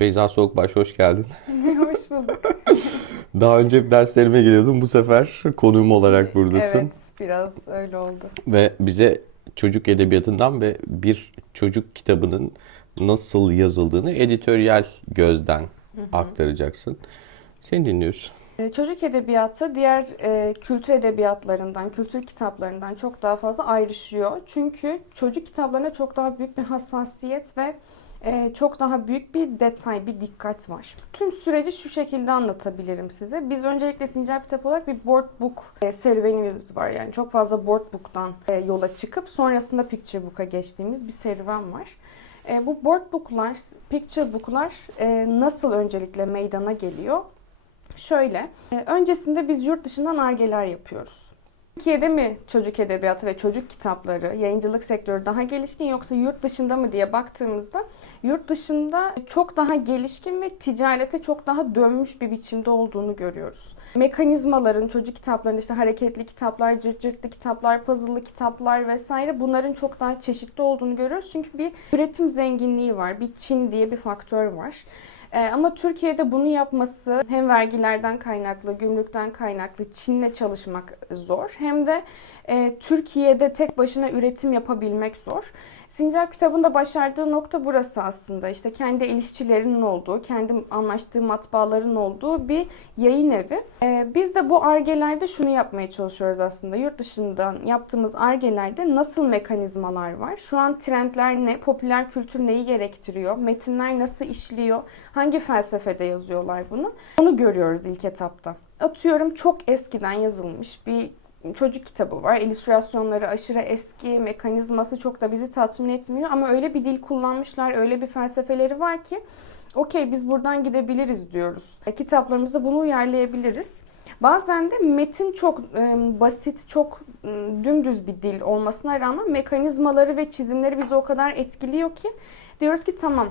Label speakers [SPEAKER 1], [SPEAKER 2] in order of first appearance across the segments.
[SPEAKER 1] Beyza Soğukbaş hoş geldin.
[SPEAKER 2] Hoş bulduk.
[SPEAKER 1] Daha önce hep derslerime geliyordum. Bu sefer konuğum olarak buradasın.
[SPEAKER 2] Evet, biraz öyle oldu.
[SPEAKER 1] Ve bize çocuk edebiyatından ve bir çocuk kitabının nasıl yazıldığını editoryal gözden aktaracaksın. Seni dinliyoruz.
[SPEAKER 2] Ee, Çocuk edebiyatı diğer e, kültür edebiyatlarından, kültür kitaplarından çok daha fazla ayrışıyor. Çünkü çocuk kitaplarına çok daha büyük bir hassasiyet ve e, çok daha büyük bir detay, bir dikkat var. Tüm süreci şu şekilde anlatabilirim size. Biz öncelikle Sincap Kitap olarak bir board book e, serüvenimiz var. Yani çok fazla board book'tan e, yola çıkıp sonrasında picture book'a geçtiğimiz bir serüven var. E, bu board book'lar, picture book'lar e, nasıl öncelikle meydana geliyor? Şöyle, e, öncesinde biz yurt dışından argeler yapıyoruz. Türkiye'de mi çocuk edebiyatı ve çocuk kitapları, yayıncılık sektörü daha gelişkin yoksa yurt dışında mı diye baktığımızda yurt dışında çok daha gelişkin ve ticarete çok daha dönmüş bir biçimde olduğunu görüyoruz. Mekanizmaların, çocuk kitaplarında işte hareketli kitaplar, cırt cırtlı kitaplar, puzzle'lı kitaplar vesaire bunların çok daha çeşitli olduğunu görüyoruz. Çünkü bir üretim zenginliği var, bir Çin diye bir faktör var. Ee, ama Türkiye'de bunu yapması hem vergilerden kaynaklı, gümrükten kaynaklı Çin'le çalışmak zor. Hem de e, Türkiye'de tek başına üretim yapabilmek zor. Sincap kitabında başardığı nokta burası aslında. İşte kendi el işçilerinin olduğu, kendi anlaştığı matbaaların olduğu bir yayın evi. Ee, biz de bu argelerde şunu yapmaya çalışıyoruz aslında. Yurt dışından yaptığımız argelerde nasıl mekanizmalar var? Şu an trendler ne? Popüler kültür neyi gerektiriyor? Metinler nasıl işliyor? Hangi felsefede yazıyorlar bunu? Onu görüyoruz ilk etapta. Atıyorum çok eskiden yazılmış bir çocuk kitabı var. İllüstrasyonları aşırı eski, mekanizması çok da bizi tatmin etmiyor ama öyle bir dil kullanmışlar, öyle bir felsefeleri var ki okey biz buradan gidebiliriz diyoruz. E, kitaplarımızda bunu uyarlayabiliriz. Bazen de metin çok e, basit, çok e, dümdüz bir dil olmasına rağmen mekanizmaları ve çizimleri bizi o kadar etkiliyor ki diyoruz ki tamam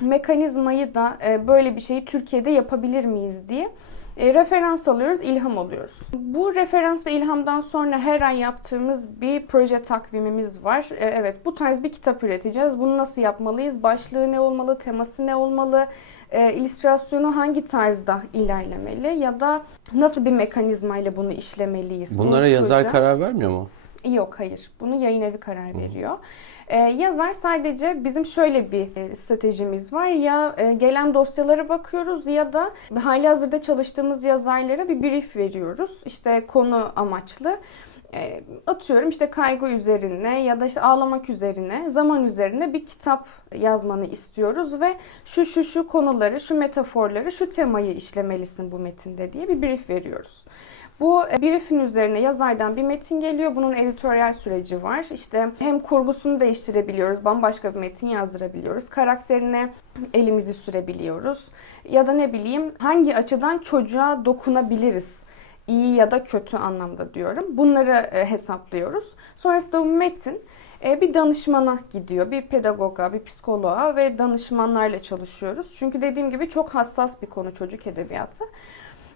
[SPEAKER 2] mekanizmayı da e, böyle bir şeyi Türkiye'de yapabilir miyiz diye e, referans alıyoruz, ilham alıyoruz. Bu referans ve ilhamdan sonra her ay yaptığımız bir proje takvimimiz var. E, evet, bu tarz bir kitap üreteceğiz. Bunu nasıl yapmalıyız? Başlığı ne olmalı? Teması ne olmalı? E, illüstrasyonu hangi tarzda ilerlemeli? Ya da nasıl bir mekanizmayla bunu işlemeliyiz?
[SPEAKER 1] Bunlara
[SPEAKER 2] Bu
[SPEAKER 1] yazar karar vermiyor mu?
[SPEAKER 2] Yok hayır. Bunu yayın evi karar veriyor. Ee, yazar sadece bizim şöyle bir e, stratejimiz var. Ya e, gelen dosyalara bakıyoruz ya da hali hazırda çalıştığımız yazarlara bir brief veriyoruz. İşte konu amaçlı. E, atıyorum işte kaygı üzerine ya da işte ağlamak üzerine, zaman üzerine bir kitap yazmanı istiyoruz ve şu şu şu konuları, şu metaforları, şu temayı işlemelisin bu metinde diye bir brief veriyoruz. Bu e, briefin üzerine yazardan bir metin geliyor. Bunun editoryal süreci var. İşte hem kurgusunu değiştirebiliyoruz, bambaşka bir metin yazdırabiliyoruz. Karakterine elimizi sürebiliyoruz. Ya da ne bileyim hangi açıdan çocuğa dokunabiliriz iyi ya da kötü anlamda diyorum. Bunları e, hesaplıyoruz. Sonrasında bu metin e, bir danışmana gidiyor. Bir pedagoga, bir psikoloğa ve danışmanlarla çalışıyoruz. Çünkü dediğim gibi çok hassas bir konu çocuk edebiyatı.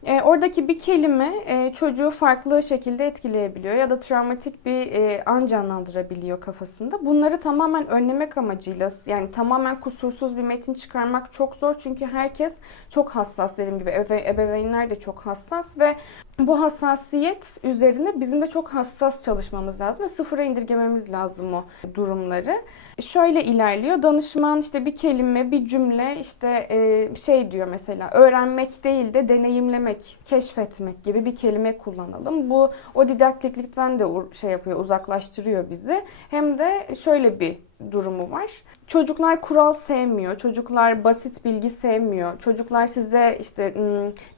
[SPEAKER 2] E, oradaki bir kelime e, çocuğu farklı şekilde etkileyebiliyor ya da travmatik bir e, an canlandırabiliyor kafasında. Bunları tamamen önlemek amacıyla yani tamamen kusursuz bir metin çıkarmak çok zor çünkü herkes çok hassas dediğim gibi ebe- ebeveynler de çok hassas ve bu hassasiyet üzerine bizim de çok hassas çalışmamız lazım ve sıfıra indirgememiz lazım o durumları. Şöyle ilerliyor. Danışman işte bir kelime, bir cümle işte e, şey diyor mesela öğrenmek değil de deneyimlemek, keşfetmek gibi bir kelime kullanalım. Bu o didaktiklikten de şey yapıyor, uzaklaştırıyor bizi. Hem de şöyle bir durumu var. Çocuklar kural sevmiyor. Çocuklar basit bilgi sevmiyor. Çocuklar size işte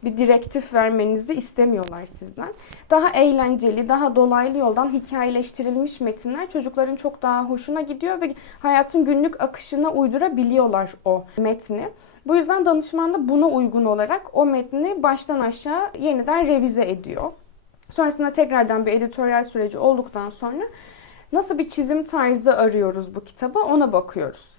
[SPEAKER 2] bir direktif vermenizi istemiyorlar sizden. Daha eğlenceli, daha dolaylı yoldan hikayeleştirilmiş metinler çocukların çok daha hoşuna gidiyor ve hayatın günlük akışına uydurabiliyorlar o metni. Bu yüzden danışman da buna uygun olarak o metni baştan aşağı yeniden revize ediyor. Sonrasında tekrardan bir editoryal süreci olduktan sonra nasıl bir çizim tarzı arıyoruz bu kitaba ona bakıyoruz.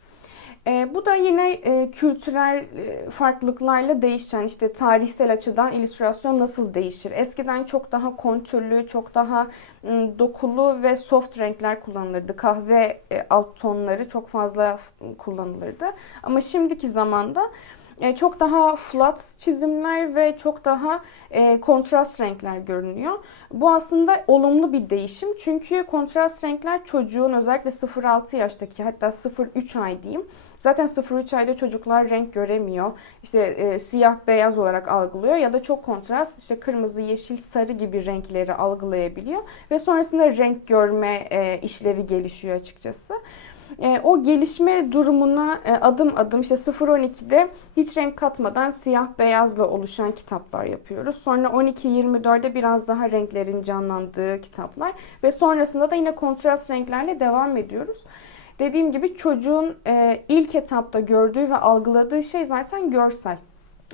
[SPEAKER 2] E, bu da yine e, kültürel e, farklılıklarla değişen işte tarihsel açıdan illüstrasyon nasıl değişir? Eskiden çok daha kontürlü, çok daha m, dokulu ve soft renkler kullanılırdı. Kahve e, alt tonları çok fazla kullanılırdı. Ama şimdiki zamanda e, çok daha flat çizimler ve çok daha e, kontrast renkler görünüyor. Bu aslında olumlu bir değişim çünkü kontrast renkler çocuğun özellikle 0-6 yaştaki hatta 0-3 ay diyeyim. Zaten 0-3 ayda çocuklar renk göremiyor. İşte e, siyah beyaz olarak algılıyor ya da çok kontrast işte kırmızı, yeşil, sarı gibi renkleri algılayabiliyor ve sonrasında renk görme e, işlevi gelişiyor açıkçası. E, o gelişme durumuna e, adım adım işte 0-12'de hiç renk katmadan siyah beyazla oluşan kitaplar yapıyoruz. Sonra 12-24'de biraz daha renklerin canlandığı kitaplar ve sonrasında da yine kontrast renklerle devam ediyoruz. Dediğim gibi çocuğun e, ilk etapta gördüğü ve algıladığı şey zaten görsel.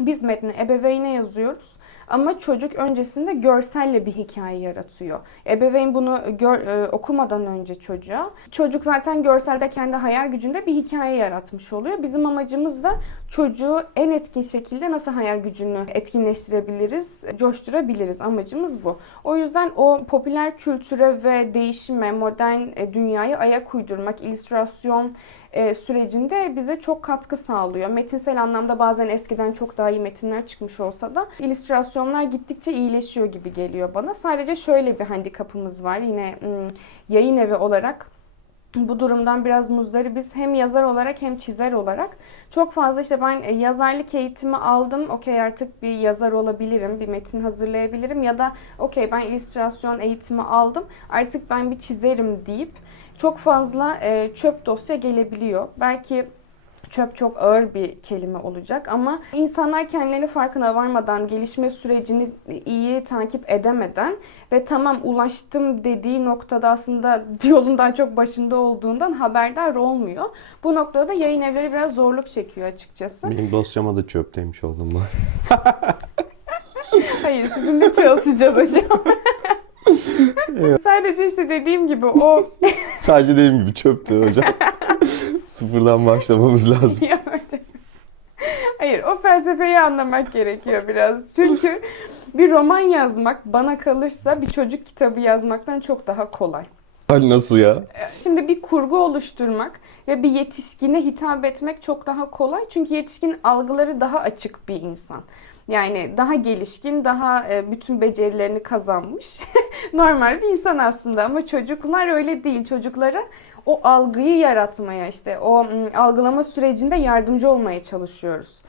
[SPEAKER 2] Biz metni ebeveyne yazıyoruz ama çocuk öncesinde görselle bir hikaye yaratıyor. Ebeveyn bunu gör, e, okumadan önce çocuğa. Çocuk zaten görselde kendi hayal gücünde bir hikaye yaratmış oluyor. Bizim amacımız da çocuğu en etkin şekilde nasıl hayal gücünü etkinleştirebiliriz, coşturabiliriz. Amacımız bu. O yüzden o popüler kültüre ve değişime, modern e, dünyayı ayak uydurmak, illüstrasyon e, sürecinde bize çok katkı sağlıyor. Metinsel anlamda bazen eskiden çok daha iyi metinler çıkmış olsa da illüstrasyonlar gittikçe iyileşiyor gibi geliyor bana. Sadece şöyle bir handikapımız var. Yine ım, yayın evi olarak bu durumdan biraz muzdaribiz. Hem yazar olarak hem çizer olarak. Çok fazla işte ben e, yazarlık eğitimi aldım. Okey artık bir yazar olabilirim, bir metin hazırlayabilirim ya da okey ben illüstrasyon eğitimi aldım. Artık ben bir çizerim deyip çok fazla e, çöp dosya gelebiliyor. Belki çöp çok ağır bir kelime olacak ama insanlar kendileri farkına varmadan, gelişme sürecini iyi takip edemeden ve tamam ulaştım dediği noktada aslında yolun daha çok başında olduğundan haberdar olmuyor. Bu noktada yayın evleri biraz zorluk çekiyor açıkçası.
[SPEAKER 1] Benim dosyama da çöp demiş oldum bu.
[SPEAKER 2] Hayır sizinle çalışacağız hocam. Sadece işte dediğim gibi o
[SPEAKER 1] Sadece dediğim gibi çöptü hocam. Sıfırdan başlamamız lazım.
[SPEAKER 2] Hayır, o felsefeyi anlamak gerekiyor biraz. Çünkü bir roman yazmak bana kalırsa bir çocuk kitabı yazmaktan çok daha kolay.
[SPEAKER 1] Nasıl ya?
[SPEAKER 2] Şimdi bir kurgu oluşturmak ve bir yetişkine hitap etmek çok daha kolay. Çünkü yetişkin algıları daha açık bir insan. Yani daha gelişkin, daha e, bütün becerilerini kazanmış. Normal bir insan aslında ama çocuklar öyle değil. Çocuklara o algıyı yaratmaya işte o algılama sürecinde yardımcı olmaya çalışıyoruz.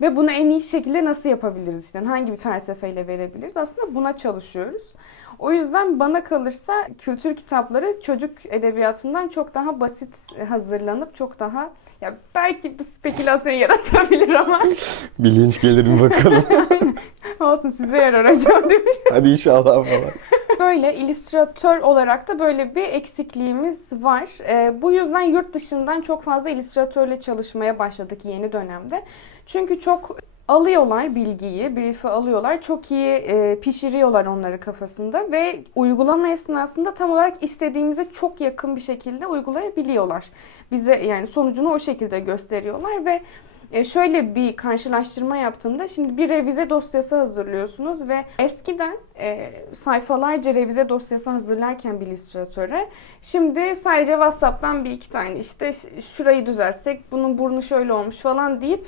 [SPEAKER 2] Ve bunu en iyi şekilde nasıl yapabiliriz işte hangi bir felsefeyle verebiliriz aslında buna çalışıyoruz. O yüzden bana kalırsa kültür kitapları çocuk edebiyatından çok daha basit hazırlanıp çok daha ya belki bir spekülasyon yaratabilir ama
[SPEAKER 1] Bilinç gelir mi bakalım.
[SPEAKER 2] olsun size yarar hocam demiş.
[SPEAKER 1] Hadi inşallah falan.
[SPEAKER 2] Böyle illüstratör olarak da böyle bir eksikliğimiz var. Ee, bu yüzden yurt dışından çok fazla illüstratörle çalışmaya başladık yeni dönemde. Çünkü çok alıyorlar bilgiyi, brief'i alıyorlar. Çok iyi e, pişiriyorlar onları kafasında ve uygulama esnasında tam olarak istediğimize çok yakın bir şekilde uygulayabiliyorlar. Bize yani sonucunu o şekilde gösteriyorlar ve e, şöyle bir karşılaştırma yaptığımda şimdi bir revize dosyası hazırlıyorsunuz ve eskiden e, sayfalarca revize dosyası hazırlarken bir illüstratöre şimdi sadece WhatsApp'tan bir iki tane işte şurayı düzeltsek bunun burnu şöyle olmuş falan deyip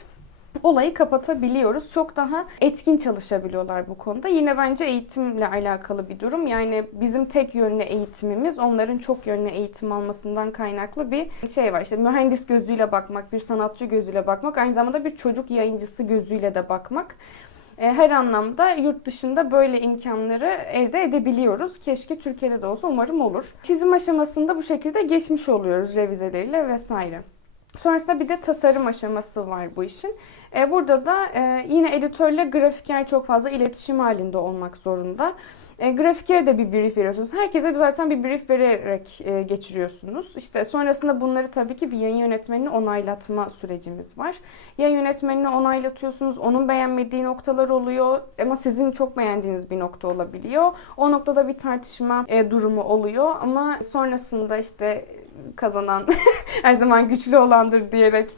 [SPEAKER 2] olayı kapatabiliyoruz. Çok daha etkin çalışabiliyorlar bu konuda. Yine bence eğitimle alakalı bir durum. Yani bizim tek yönlü eğitimimiz onların çok yönlü eğitim almasından kaynaklı bir şey var. İşte mühendis gözüyle bakmak, bir sanatçı gözüyle bakmak, aynı zamanda bir çocuk yayıncısı gözüyle de bakmak. E, Her anlamda yurt dışında böyle imkanları elde edebiliyoruz. Keşke Türkiye'de de olsa umarım olur. Çizim aşamasında bu şekilde geçmiş oluyoruz revizeleriyle vesaire. Sonrasında bir de tasarım aşaması var bu işin. E, burada da e, yine editörle grafiker çok fazla iletişim halinde olmak zorunda. E, grafikere de bir brief veriyorsunuz. Herkese zaten bir brief vererek e, geçiriyorsunuz. İşte sonrasında bunları tabii ki bir yayın yönetmenini onaylatma sürecimiz var. Yayın yönetmenini onaylatıyorsunuz. Onun beğenmediği noktalar oluyor ama sizin çok beğendiğiniz bir nokta olabiliyor. O noktada bir tartışma e, durumu oluyor ama sonrasında işte kazanan her zaman güçlü olandır diyerek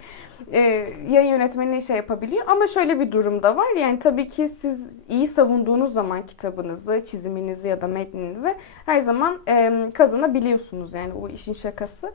[SPEAKER 2] e, yayın yönetmeni şey yapabiliyor. Ama şöyle bir durum da var. Yani tabii ki siz iyi savunduğunuz zaman kitabınızı, çiziminizi ya da metninizi her zaman e, kazanabiliyorsunuz. Yani o işin şakası.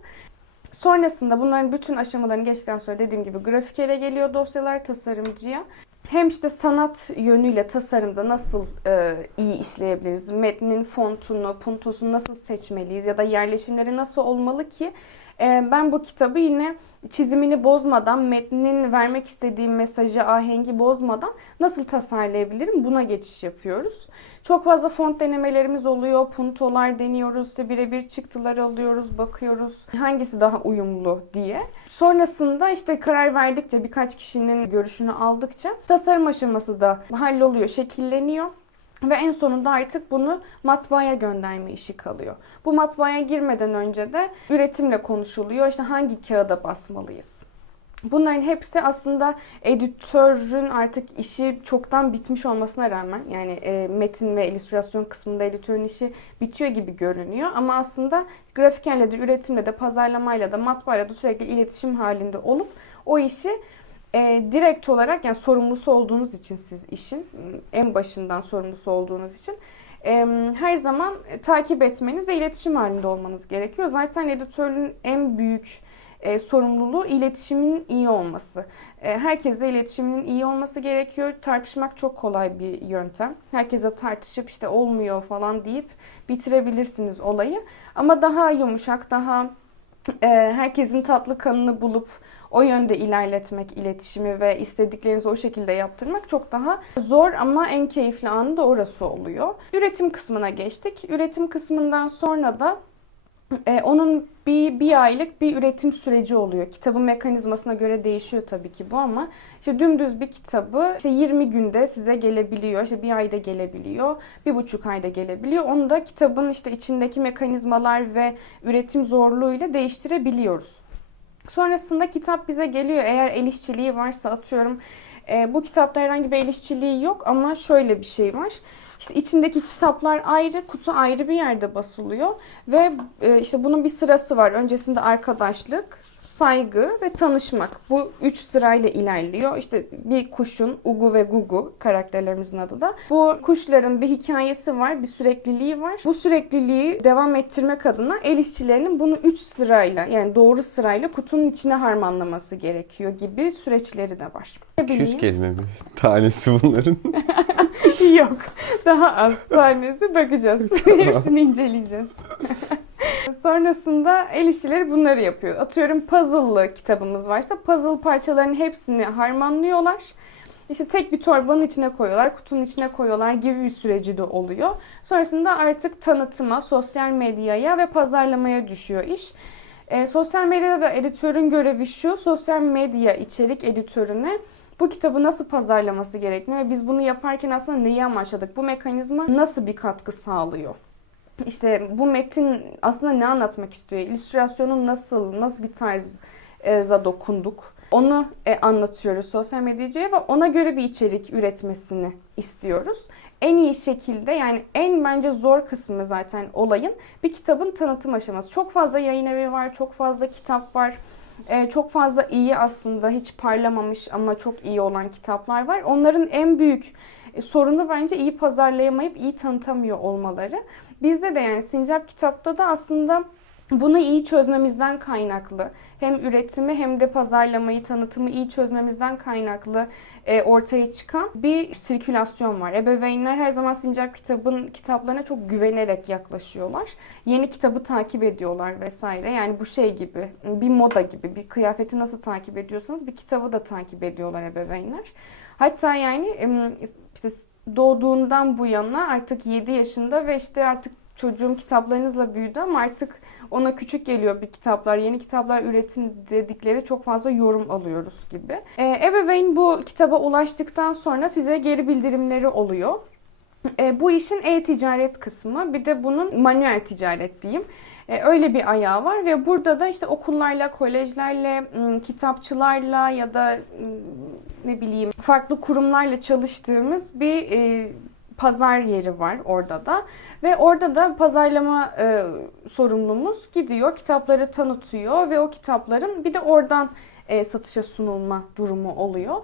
[SPEAKER 2] Sonrasında bunların bütün aşamalarını geçtikten sonra dediğim gibi grafikere geliyor dosyalar tasarımcıya. Hem işte sanat yönüyle tasarımda nasıl e, iyi işleyebiliriz, metnin fontunu, puntosunu nasıl seçmeliyiz? Ya da yerleşimleri nasıl olmalı ki e, ben bu kitabı yine çizimini bozmadan, metnin vermek istediğim mesajı, ahengi bozmadan nasıl tasarlayabilirim? Buna geçiş yapıyoruz. Çok fazla font denemelerimiz oluyor, puntolar deniyoruz, işte birebir çıktılar alıyoruz, bakıyoruz. Hangisi daha uyumlu diye. Sonrasında işte karar verdikçe birkaç kişinin görüşünü aldıkça tasarım aşaması da halloluyor, şekilleniyor. Ve en sonunda artık bunu matbaaya gönderme işi kalıyor. Bu matbaaya girmeden önce de üretimle konuşuluyor. İşte hangi kağıda basmalıyız? Bunların hepsi aslında editörün artık işi çoktan bitmiş olmasına rağmen yani e, metin ve illüstrasyon kısmında editörün işi bitiyor gibi görünüyor. Ama aslında grafikerle de üretimle de pazarlamayla da matbaayla da sürekli iletişim halinde olup o işi e, direkt olarak yani sorumlusu olduğunuz için siz işin en başından sorumlusu olduğunuz için e, her zaman e, takip etmeniz ve iletişim halinde olmanız gerekiyor. Zaten editörün en büyük e, sorumluluğu iletişimin iyi olması. E, herkesle iletişimin iyi olması gerekiyor. Tartışmak çok kolay bir yöntem. Herkese tartışıp işte olmuyor falan deyip bitirebilirsiniz olayı. Ama daha yumuşak, daha e, herkesin tatlı kanını bulup o yönde ilerletmek iletişimi ve istediklerinizi o şekilde yaptırmak çok daha zor ama en keyifli anı da orası oluyor. Üretim kısmına geçtik. Üretim kısmından sonra da e, onun bir, bir aylık bir üretim süreci oluyor. Kitabın mekanizmasına göre değişiyor tabii ki bu ama işte dümdüz bir kitabı işte 20 günde size gelebiliyor. İşte bir ayda gelebiliyor. Bir buçuk ayda gelebiliyor. Onu da kitabın işte içindeki mekanizmalar ve üretim zorluğuyla değiştirebiliyoruz. Sonrasında kitap bize geliyor. Eğer el işçiliği varsa atıyorum e, bu kitapta herhangi bir el işçiliği yok ama şöyle bir şey var. İşte içindeki kitaplar ayrı, kutu ayrı bir yerde basılıyor ve e, işte bunun bir sırası var. Öncesinde arkadaşlık, saygı ve tanışmak. Bu üç sırayla ilerliyor. İşte bir kuşun Ugu ve Gugu karakterlerimizin adı da. Bu kuşların bir hikayesi var, bir sürekliliği var. Bu sürekliliği devam ettirmek adına el işçilerinin bunu üç sırayla yani doğru sırayla kutunun içine harmanlaması gerekiyor gibi süreçleri de var. Ne
[SPEAKER 1] 200
[SPEAKER 2] bileyim.
[SPEAKER 1] kelime mi? Tanesi bunların.
[SPEAKER 2] Yok. Daha az tanesi bakacağız. Hepsini inceleyeceğiz. Sonrasında el işçileri bunları yapıyor. Atıyorum puzzle'lı kitabımız varsa puzzle parçalarının hepsini harmanlıyorlar. İşte tek bir torbanın içine koyuyorlar, kutunun içine koyuyorlar gibi bir süreci de oluyor. Sonrasında artık tanıtıma, sosyal medyaya ve pazarlamaya düşüyor iş. E, sosyal medyada da editörün görevi şu, sosyal medya içerik editörüne bu kitabı nasıl pazarlaması gerektiğini ve biz bunu yaparken aslında neyi amaçladık? Bu mekanizma nasıl bir katkı sağlıyor? İşte bu metin aslında ne anlatmak istiyor? İllüstrasyonun nasıl, nasıl bir tarza dokunduk? Onu e, anlatıyoruz sosyal medyacıya ve ona göre bir içerik üretmesini istiyoruz. En iyi şekilde yani en bence zor kısmı zaten olayın bir kitabın tanıtım aşaması. Çok fazla yayın evi var, çok fazla kitap var. Ee, çok fazla iyi aslında hiç parlamamış ama çok iyi olan kitaplar var. Onların en büyük e, sorunu bence iyi pazarlayamayıp iyi tanıtamıyor olmaları. Bizde de yani Sincap kitapta da aslında bunu iyi çözmemizden kaynaklı hem üretimi hem de pazarlamayı, tanıtımı iyi çözmemizden kaynaklı e, ortaya çıkan bir sirkülasyon var. Ebeveynler her zaman Sincap kitabın kitaplarına çok güvenerek yaklaşıyorlar. Yeni kitabı takip ediyorlar vesaire. Yani bu şey gibi, bir moda gibi, bir kıyafeti nasıl takip ediyorsanız bir kitabı da takip ediyorlar ebeveynler. Hatta yani işte doğduğundan bu yana artık 7 yaşında ve işte artık çocuğum kitaplarınızla büyüdü ama artık ona küçük geliyor bir kitaplar, yeni kitaplar üretin dedikleri çok fazla yorum alıyoruz gibi. Ee, ebeveyn bu kitaba ulaştıktan sonra size geri bildirimleri oluyor. Ee, bu işin e-ticaret kısmı, bir de bunun manuel ticaret diyeyim. Ee, öyle bir ayağı var ve burada da işte okullarla, kolejlerle, kitapçılarla ya da ne bileyim farklı kurumlarla çalıştığımız bir e, pazar yeri var orada da ve orada da pazarlama e, sorumlumuz gidiyor kitapları tanıtıyor ve o kitapların bir de oradan e, satışa sunulma durumu oluyor.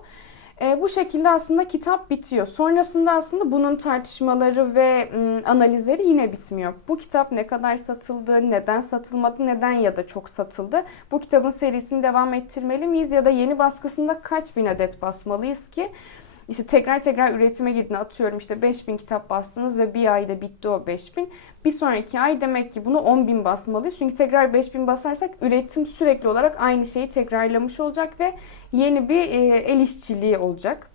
[SPEAKER 2] E, bu şekilde aslında kitap bitiyor. Sonrasında aslında bunun tartışmaları ve m, analizleri yine bitmiyor. Bu kitap ne kadar satıldı, neden satılmadı, neden ya da çok satıldı? Bu kitabın serisini devam ettirmeli miyiz ya da yeni baskısında kaç bin adet basmalıyız ki işte tekrar tekrar üretime girdiğini atıyorum işte 5000 kitap bastınız ve bir ayda bitti o 5000. Bir sonraki ay demek ki bunu 10.000 basmalıyız. Çünkü tekrar 5000 basarsak üretim sürekli olarak aynı şeyi tekrarlamış olacak ve yeni bir e, el işçiliği olacak.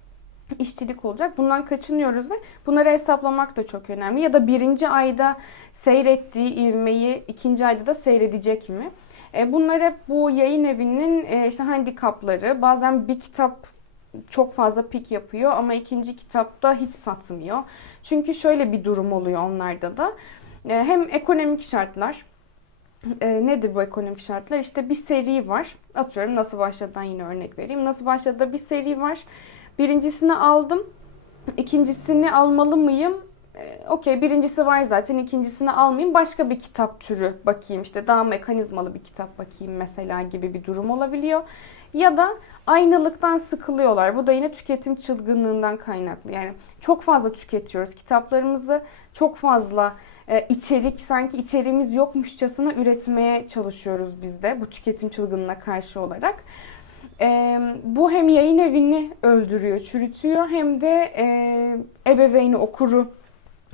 [SPEAKER 2] işçilik olacak. Bundan kaçınıyoruz ve bunları hesaplamak da çok önemli. Ya da birinci ayda seyrettiği ivmeyi ikinci ayda da seyredecek mi? E, bunlar hep bu yayın evinin e, işte handikapları. Bazen bir kitap çok fazla pik yapıyor ama ikinci kitapta hiç satmıyor. Çünkü şöyle bir durum oluyor onlarda da. E, Hem ekonomik şartlar, e, nedir bu ekonomik şartlar? İşte bir seri var. Atıyorum nasıl başladıdan yine örnek vereyim. Nasıl başladı bir seri var. Birincisini aldım. İkincisini almalı mıyım? E, Okey birincisi var zaten ikincisini almayayım. Başka bir kitap türü bakayım işte daha mekanizmalı bir kitap bakayım mesela gibi bir durum olabiliyor. Ya da aynılıktan sıkılıyorlar. Bu da yine tüketim çılgınlığından kaynaklı. Yani çok fazla tüketiyoruz kitaplarımızı. Çok fazla e, içerik sanki içeriğimiz yokmuşçasına üretmeye çalışıyoruz biz de bu tüketim çılgınlığına karşı olarak. E, bu hem yayın evini öldürüyor, çürütüyor hem de e, ebeveyni okuru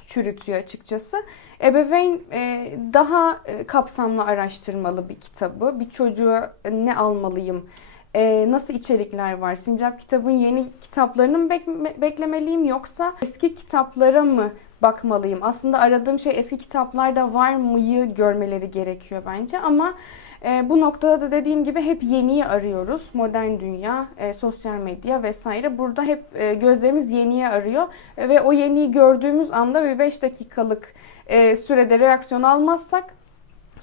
[SPEAKER 2] çürütüyor açıkçası. Ebeveyn e, daha e, kapsamlı araştırmalı bir kitabı. Bir çocuğa ne almalıyım? E, nasıl içerikler var? Sincap kitabın yeni kitaplarını mı bek- beklemeliyim yoksa eski kitaplara mı bakmalıyım? Aslında aradığım şey eski kitaplarda var mıyı görmeleri gerekiyor bence ama e, bu noktada da dediğim gibi hep yeniyi arıyoruz. Modern dünya, e, sosyal medya vesaire. Burada hep e, gözlerimiz yeniyi arıyor E, ve o yeniyi gördüğümüz anda bir 5 dakikalık e, sürede reaksiyon almazsak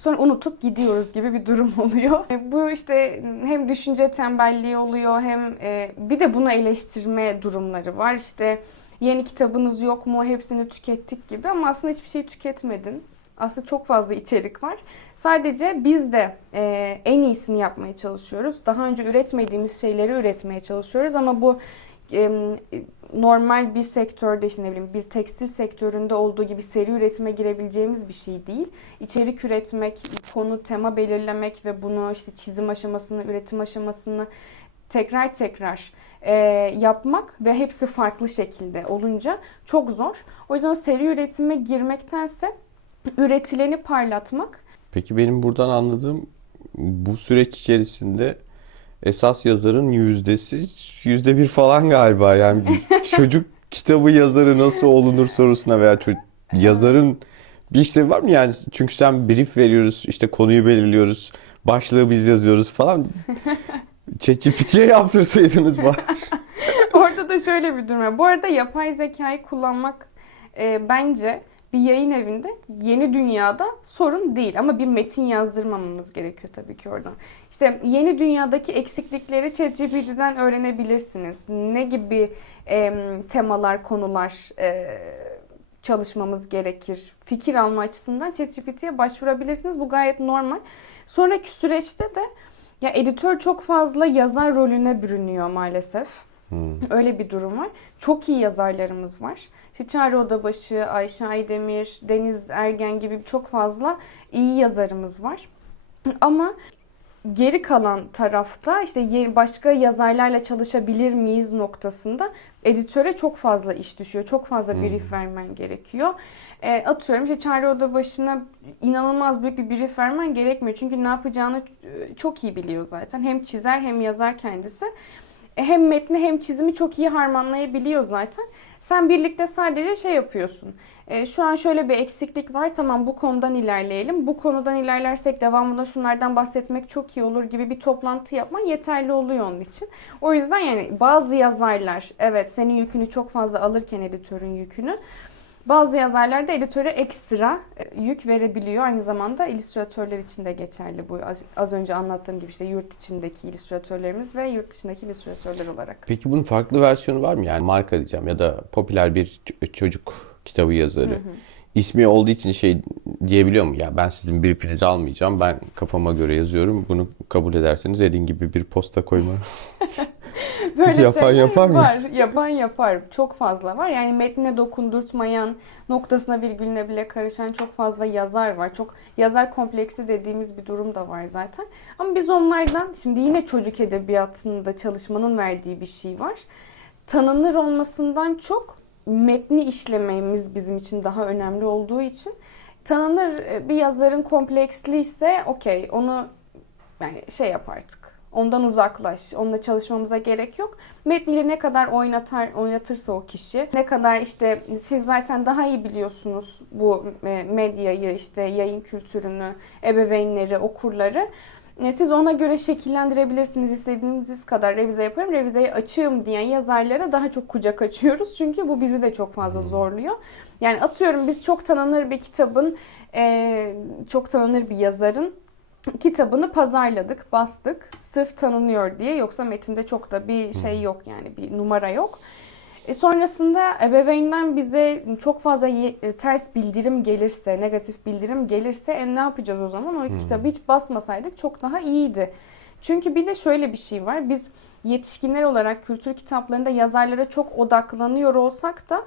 [SPEAKER 2] sonra unutup gidiyoruz gibi bir durum oluyor. E, Bu işte hem düşünce tembelliği oluyor hem e, bir de bunu eleştirme durumları var. İşte yeni kitabınız yok mu? Hepsini tükettik gibi ama aslında hiçbir şey tüketmedin. Aslında çok fazla içerik var. Sadece biz de e, en iyisini yapmaya çalışıyoruz. Daha önce üretmediğimiz şeyleri üretmeye çalışıyoruz ama bu normal bir sektörde işte ne bileyim bir tekstil sektöründe olduğu gibi seri üretime girebileceğimiz bir şey değil. İçerik üretmek, konu, tema belirlemek ve bunu işte çizim aşamasını, üretim aşamasını tekrar tekrar e, yapmak ve hepsi farklı şekilde olunca çok zor. O yüzden seri üretime girmektense üretileni parlatmak
[SPEAKER 1] Peki benim buradan anladığım bu süreç içerisinde esas yazarın yüzdesi yüzde bir falan galiba. Yani çocuk kitabı yazarı nasıl olunur sorusuna veya çocuk, yazarın bir işlevi var mı yani? Çünkü sen brief veriyoruz, işte konuyu belirliyoruz, başlığı biz yazıyoruz falan. ChatGPT'ye yaptırsaydınız bari.
[SPEAKER 2] Orada da şöyle bir durum var. Bu arada yapay zekayı kullanmak e, bence bir yayın evinde yeni dünyada sorun değil ama bir metin yazdırmamamız gerekiyor tabii ki oradan. İşte yeni dünyadaki eksiklikleri ChatGPT'den öğrenebilirsiniz. Ne gibi e, temalar, konular e, çalışmamız gerekir. Fikir alma açısından ChatGPT'ye başvurabilirsiniz. Bu gayet normal. Sonraki süreçte de ya editör çok fazla yazar rolüne bürünüyor maalesef. Öyle bir durum var. Çok iyi yazarlarımız var. İşte Çağrı Odabaşı, Ayşe Aydemir, Deniz Ergen gibi çok fazla iyi yazarımız var. Ama geri kalan tarafta işte başka yazarlarla çalışabilir miyiz noktasında editöre çok fazla iş düşüyor. Çok fazla brief vermen gerekiyor. E, atıyorum işte Çağrı Odabaşı'na inanılmaz büyük bir brief vermen gerekmiyor. Çünkü ne yapacağını e, çok iyi biliyor zaten. Hem çizer hem yazar kendisi. Hem metni hem çizimi çok iyi harmanlayabiliyor zaten. Sen birlikte sadece şey yapıyorsun. E, şu an şöyle bir eksiklik var. Tamam bu konudan ilerleyelim. Bu konudan ilerlersek devamında şunlardan bahsetmek çok iyi olur gibi bir toplantı yapman yeterli oluyor onun için. O yüzden yani bazı yazarlar evet senin yükünü çok fazla alırken editörün yükünü bazı yazarlar da editöre ekstra e, yük verebiliyor. Aynı zamanda illüstratörler için de geçerli bu. Az, önce anlattığım gibi işte yurt içindeki illüstratörlerimiz ve yurt dışındaki illüstratörler olarak.
[SPEAKER 1] Peki bunun farklı versiyonu var mı? Yani marka diyeceğim ya da popüler bir çocuk kitabı yazarı. İsmi olduğu için şey diyebiliyor mu? Ya ben sizin briefinizi almayacağım. Ben kafama göre yazıyorum. Bunu kabul ederseniz edin gibi bir posta koyma.
[SPEAKER 2] Böyle
[SPEAKER 1] Yapan
[SPEAKER 2] şeyler
[SPEAKER 1] yapar mı?
[SPEAKER 2] var. Yapan yapar. Çok fazla var. Yani metnine dokundurtmayan, noktasına virgülüne bile karışan çok fazla yazar var. Çok yazar kompleksi dediğimiz bir durum da var zaten. Ama biz onlardan şimdi yine çocuk edebiyatında çalışmanın verdiği bir şey var. Tanınır olmasından çok metni işlememiz bizim için daha önemli olduğu için tanınır e, bir yazarın kompleksli ise okey onu yani şey yap artık. Ondan uzaklaş. Onunla çalışmamıza gerek yok. Metniyle ne kadar oynatar, oynatırsa o kişi, ne kadar işte siz zaten daha iyi biliyorsunuz bu e, medyayı, işte yayın kültürünü, ebeveynleri, okurları. E, Siz ona göre şekillendirebilirsiniz. istediğiniz kadar revize yaparım, revizeyi açığım diyen yazarlara daha çok kucak açıyoruz. Çünkü bu bizi de çok fazla zorluyor. Yani atıyorum biz çok tanınır bir kitabın, e, çok tanınır bir yazarın kitabını pazarladık, bastık. Sırf tanınıyor diye. Yoksa metinde çok da bir şey yok yani bir numara yok. E sonrasında ebeveynden bize çok fazla ye- e, ters bildirim gelirse, negatif bildirim gelirse e ne yapacağız o zaman? O kitabı hiç basmasaydık çok daha iyiydi. Çünkü bir de şöyle bir şey var. Biz yetişkinler olarak kültür kitaplarında yazarlara çok odaklanıyor olsak da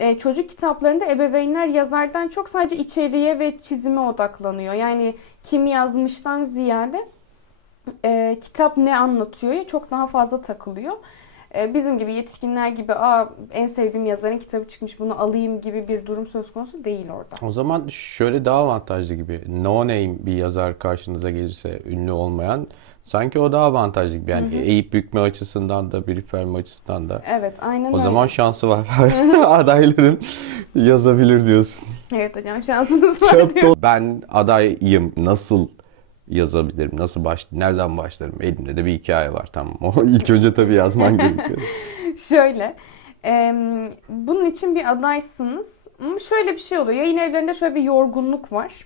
[SPEAKER 2] e, çocuk kitaplarında ebeveynler yazardan çok sadece içeriğe ve çizime odaklanıyor. Yani kim yazmıştan ziyade e, kitap ne anlatıyor ya çok daha fazla takılıyor. E, bizim gibi yetişkinler gibi Aa, en sevdiğim yazarın kitabı çıkmış bunu alayım gibi bir durum söz konusu değil orada.
[SPEAKER 1] O zaman şöyle daha avantajlı gibi. No name bir yazar karşınıza gelirse ünlü olmayan sanki o daha avantajlı gibi. Yani eğip bükme açısından da brief verme açısından da.
[SPEAKER 2] Evet aynen
[SPEAKER 1] O
[SPEAKER 2] öyle.
[SPEAKER 1] zaman şansı var. Adayların yazabilir diyorsun.
[SPEAKER 2] Evet hocam şansınız var
[SPEAKER 1] Çöp
[SPEAKER 2] diyor.
[SPEAKER 1] Ben adayım. Nasıl yazabilirim? Nasıl baş nereden başlarım? Elimde de bir hikaye var tamam. O ilk önce tabii yazman gerekiyor.
[SPEAKER 2] Şöyle, e, bunun için bir adaysınız. Şöyle bir şey oluyor. Yayın evlerinde şöyle bir yorgunluk var.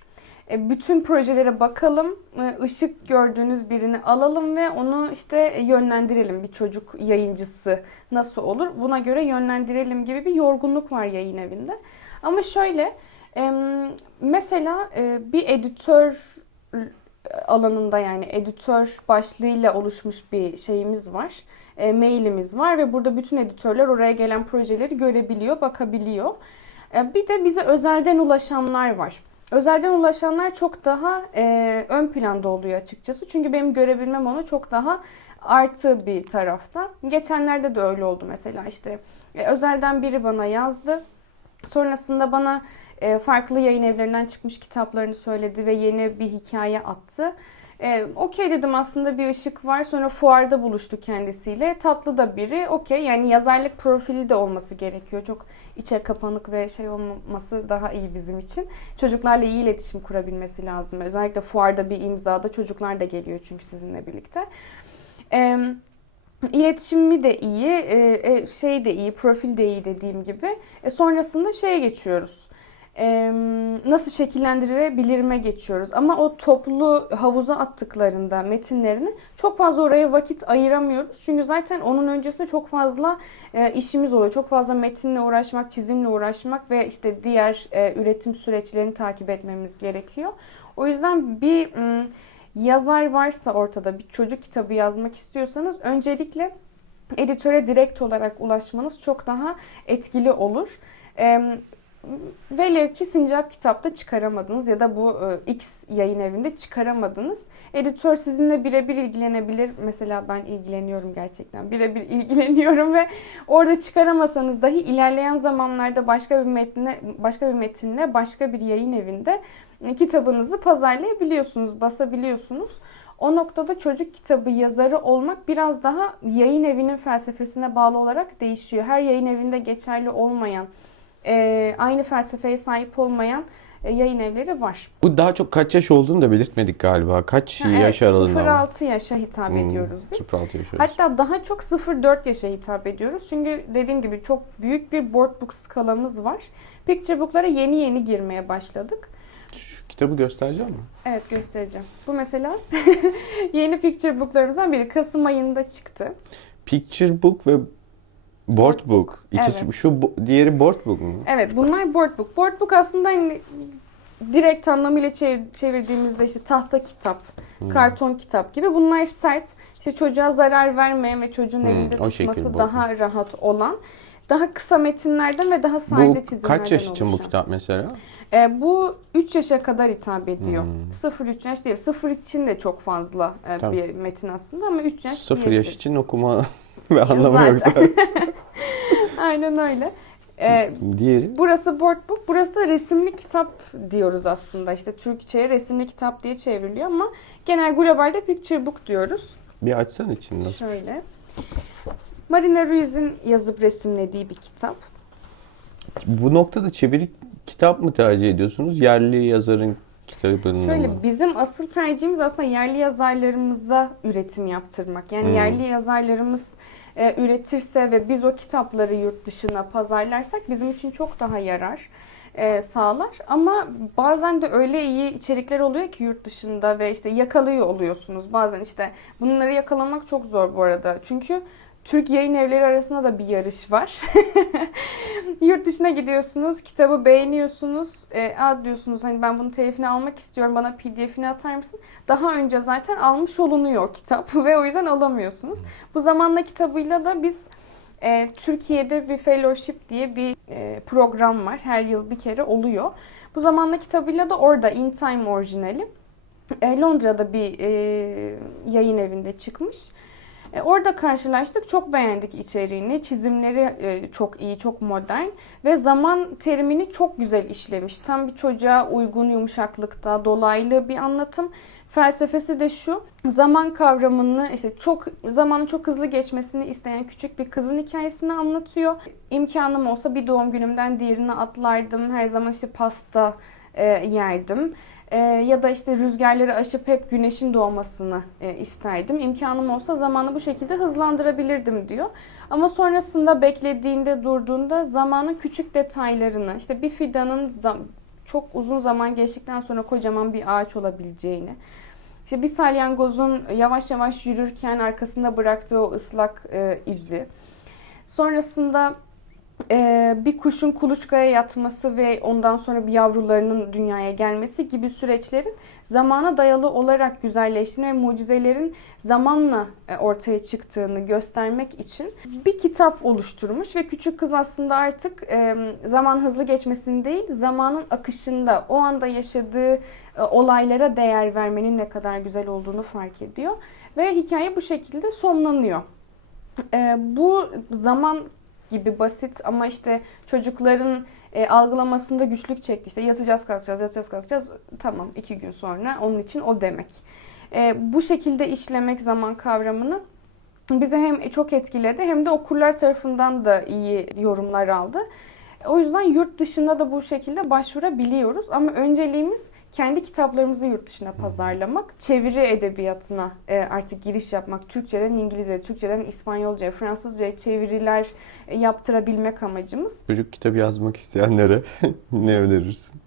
[SPEAKER 2] E, bütün projelere bakalım, e, ışık gördüğünüz birini alalım ve onu işte yönlendirelim. Bir çocuk yayıncısı nasıl olur? Buna göre yönlendirelim gibi bir yorgunluk var yayın evinde. Ama şöyle, e, mesela e, bir editör alanında yani editör başlığıyla oluşmuş bir şeyimiz var. E, mailimiz var ve burada bütün editörler oraya gelen projeleri görebiliyor, bakabiliyor. E, bir de bize özelden ulaşanlar var. Özelden ulaşanlar çok daha e, ön planda oluyor açıkçası. Çünkü benim görebilmem onu çok daha artı bir tarafta. Geçenlerde de öyle oldu mesela işte e, özelden biri bana yazdı. Sonrasında bana e, farklı yayın evlerinden çıkmış kitaplarını söyledi ve yeni bir hikaye attı. E, Okey dedim aslında bir ışık var. Sonra fuarda buluştuk kendisiyle. Tatlı da biri. Okey yani yazarlık profili de olması gerekiyor. Çok içe kapanık ve şey olmaması daha iyi bizim için. Çocuklarla iyi iletişim kurabilmesi lazım. Özellikle fuarda bir imzada çocuklar da geliyor çünkü sizinle birlikte. Eee İletişimi de iyi, e, e, şey de iyi, profil de iyi dediğim gibi. E, sonrasında şeye geçiyoruz. E, nasıl şekillendirebilirime geçiyoruz. Ama o toplu havuza attıklarında metinlerini çok fazla oraya vakit ayıramıyoruz. Çünkü zaten onun öncesinde çok fazla e, işimiz oluyor. Çok fazla metinle uğraşmak, çizimle uğraşmak ve işte diğer e, üretim süreçlerini takip etmemiz gerekiyor. O yüzden bir... m, yazar varsa ortada bir çocuk kitabı yazmak istiyorsanız öncelikle editöre direkt olarak ulaşmanız çok daha etkili olur. Ee, Velev ki Sincap kitapta çıkaramadınız ya da bu e, X yayın evinde çıkaramadınız. Editör sizinle birebir ilgilenebilir. Mesela ben ilgileniyorum gerçekten. Birebir ilgileniyorum ve orada çıkaramasanız dahi ilerleyen zamanlarda başka bir metne, başka bir metinle başka bir yayın evinde e, kitabınızı pazarlayabiliyorsunuz, basabiliyorsunuz. O noktada çocuk kitabı yazarı olmak biraz daha yayın evinin felsefesine bağlı olarak değişiyor. Her yayın evinde geçerli olmayan, e, aynı felsefeye sahip olmayan e, yayın evleri var.
[SPEAKER 1] Bu daha çok kaç yaş olduğunu da belirtmedik galiba. Kaç
[SPEAKER 2] Ha,
[SPEAKER 1] yaş
[SPEAKER 2] evet,
[SPEAKER 1] aralığında?
[SPEAKER 2] 0-6 yaşa hitap
[SPEAKER 1] Hmm,
[SPEAKER 2] ediyoruz biz.
[SPEAKER 1] 0-6 yaş arası.
[SPEAKER 2] Hatta daha çok 0-4 yaşa hitap ediyoruz. Çünkü dediğim gibi çok büyük bir board book skalamız var. Picture book'lara yeni yeni girmeye başladık.
[SPEAKER 1] Kitabı göstereceğim mi?
[SPEAKER 2] Evet göstereceğim. Bu mesela yeni picture book'larımızdan biri. Kasım ayında çıktı.
[SPEAKER 1] Picture book ve board book. İkisi
[SPEAKER 2] Evet.
[SPEAKER 1] şu bu- diğeri board book mu?
[SPEAKER 2] Evet bunlar board book. Board book aslında hani direkt anlamıyla çev- çevirdiğimizde işte tahta kitap, karton kitap gibi bunlar sert. İşte çocuğa zarar vermeyen ve çocuğun
[SPEAKER 1] Hmm,
[SPEAKER 2] elinde tutması
[SPEAKER 1] bu.
[SPEAKER 2] daha rahat olan daha kısa metinlerden ve daha sade
[SPEAKER 1] Bu
[SPEAKER 2] çizimlerden
[SPEAKER 1] kaç yaş için bu
[SPEAKER 2] oluşan.
[SPEAKER 1] kitap mesela?
[SPEAKER 2] E, bu 3 yaşa kadar hitap ediyor.
[SPEAKER 1] Hmm.
[SPEAKER 2] 0-3 yaş değil. 0 için de çok fazla e,
[SPEAKER 1] Tabii.
[SPEAKER 2] bir metin aslında ama 3 yaş
[SPEAKER 1] Sıfır yaş
[SPEAKER 2] diyebiliriz.
[SPEAKER 1] için okuma ve anlama yok
[SPEAKER 2] Zaten. Aynen öyle. E,
[SPEAKER 1] Diğeri?
[SPEAKER 2] burası board book, burası da resimli kitap diyoruz aslında. İşte Türkçe'ye resimli kitap diye çevriliyor ama genel globalde picture book diyoruz.
[SPEAKER 1] Bir açsan içinden.
[SPEAKER 2] Şöyle. Marina Ruiz'in yazıp resimlediği bir kitap.
[SPEAKER 1] Bu noktada çeviri kitap mı tercih ediyorsunuz? Yerli yazarın kitabını mı?
[SPEAKER 2] Şöyle bizim asıl tercihimiz aslında yerli yazarlarımıza üretim yaptırmak. Yani
[SPEAKER 1] Hmm.
[SPEAKER 2] yerli yazarlarımız e, üretirse ve biz o kitapları yurt dışına pazarlarsak bizim için çok daha yarar e, sağlar. Ama bazen de öyle iyi içerikler oluyor ki yurt dışında ve işte yakalıyor oluyorsunuz. Bazen işte bunları yakalamak çok zor bu arada. Çünkü Türk yayın evleri arasında da bir yarış var. Yurt dışına gidiyorsunuz, kitabı beğeniyorsunuz. E, Aa diyorsunuz hani ben bunun telifini almak istiyorum, bana pdf'ini atar mısın? Daha önce zaten almış olunuyor kitap ve o yüzden alamıyorsunuz. Bu zamanla kitabıyla da biz e, Türkiye'de bir fellowship diye bir e, program var. Her yıl bir kere oluyor. Bu zamanla kitabıyla da orada In Time orijinali. E, Londra'da bir e, yayın evinde çıkmış. E, orada karşılaştık. Çok beğendik içeriğini. Çizimleri e, çok iyi, çok modern ve zaman terimini çok güzel işlemiş. Tam bir çocuğa uygun yumuşaklıkta, dolaylı bir anlatım. Felsefesi de şu. Zaman kavramını işte çok zamanın çok hızlı geçmesini isteyen küçük bir kızın hikayesini anlatıyor. İmkanım olsa bir doğum günümden diğerine atlardım. Her zaman işte pasta e, yerdim. E, ya da işte rüzgarları aşıp hep güneşin doğmasını e, isterdim. İmkanım olsa zamanı bu şekilde hızlandırabilirdim diyor. Ama sonrasında beklediğinde, durduğunda zamanın küçük detaylarını, işte bir fidanın çok uzun zaman geçtikten sonra kocaman bir ağaç olabileceğini, işte bir salyangozun yavaş yavaş yürürken arkasında bıraktığı o ıslak e, izi, sonrasında ee, bir kuşun kuluçkaya yatması ve ondan sonra bir yavrularının dünyaya gelmesi gibi süreçlerin zamana dayalı olarak güzelleştiğini ve mucizelerin zamanla e, ortaya çıktığını göstermek için bir kitap oluşturmuş ve küçük kız aslında artık e, zaman hızlı geçmesini değil, zamanın akışında o anda yaşadığı e, olaylara değer vermenin ne kadar güzel olduğunu fark ediyor ve hikaye bu şekilde sonlanıyor. E, bu zaman gibi basit ama işte çocukların e, algılamasında güçlük çekti. İşte yatacağız kalkacağız, yatacağız kalkacağız. Tamam iki gün sonra onun için o demek. E, bu şekilde işlemek zaman kavramını bize hem çok etkiledi hem de okurlar tarafından da iyi yorumlar aldı. O yüzden yurt dışında da bu şekilde başvurabiliyoruz ama önceliğimiz kendi kitaplarımızı yurt dışına pazarlamak, çeviri edebiyatına e, artık giriş yapmak, Türkçeden İngilizce, Türkçeden İspanyolca, Fransızca çeviriler e, yaptırabilmek amacımız.
[SPEAKER 1] Çocuk kitabı yazmak isteyenlere ne önerirsin?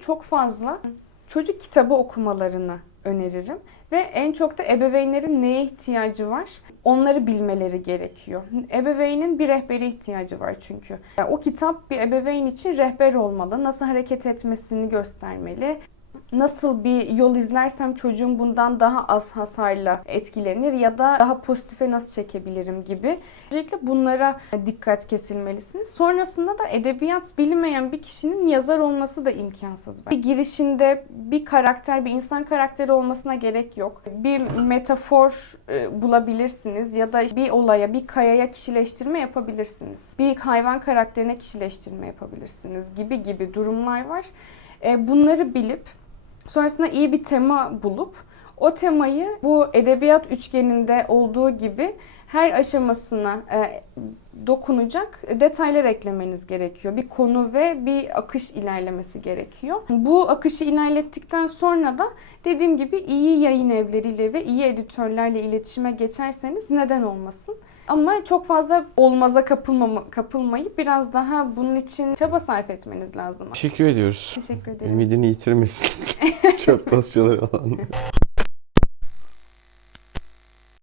[SPEAKER 2] Çok fazla çocuk kitabı okumalarını öneririm ve en çok da ebeveynlerin neye ihtiyacı var? Onları bilmeleri gerekiyor. Ebeveynin bir rehbere ihtiyacı var çünkü. Yani o kitap bir ebeveyn için rehber olmalı. Nasıl hareket etmesini göstermeli. Nasıl bir yol izlersem çocuğum bundan daha az hasarla etkilenir ya da daha pozitife nasıl çekebilirim gibi. Öncelikle bunlara dikkat kesilmelisiniz. Sonrasında da edebiyat bilmeyen bir kişinin yazar olması da imkansız. Bir girişinde bir karakter, bir insan karakteri olmasına gerek yok. Bir metafor e, bulabilirsiniz ya da bir olaya, bir kayaya kişileştirme yapabilirsiniz. Bir hayvan karakterine kişileştirme yapabilirsiniz gibi gibi durumlar var. E, Bunları bilip sonrasında iyi bir tema bulup o temayı bu edebiyat üçgeninde olduğu gibi her aşamasına e, dokunacak detaylar eklemeniz gerekiyor. Bir konu ve bir akış ilerlemesi gerekiyor. Bu akışı ilerlettikten sonra da dediğim gibi iyi yayın evleriyle ve iyi editörlerle iletişime geçerseniz neden olmasın? Ama çok fazla olmaza kapılmama, kapılmayıp biraz daha bunun için çaba sarf etmeniz lazım.
[SPEAKER 1] Teşekkür ediyoruz.
[SPEAKER 2] Teşekkür ederim.
[SPEAKER 1] Ümidini yitirmesin. Çöp dosyaları alanlar.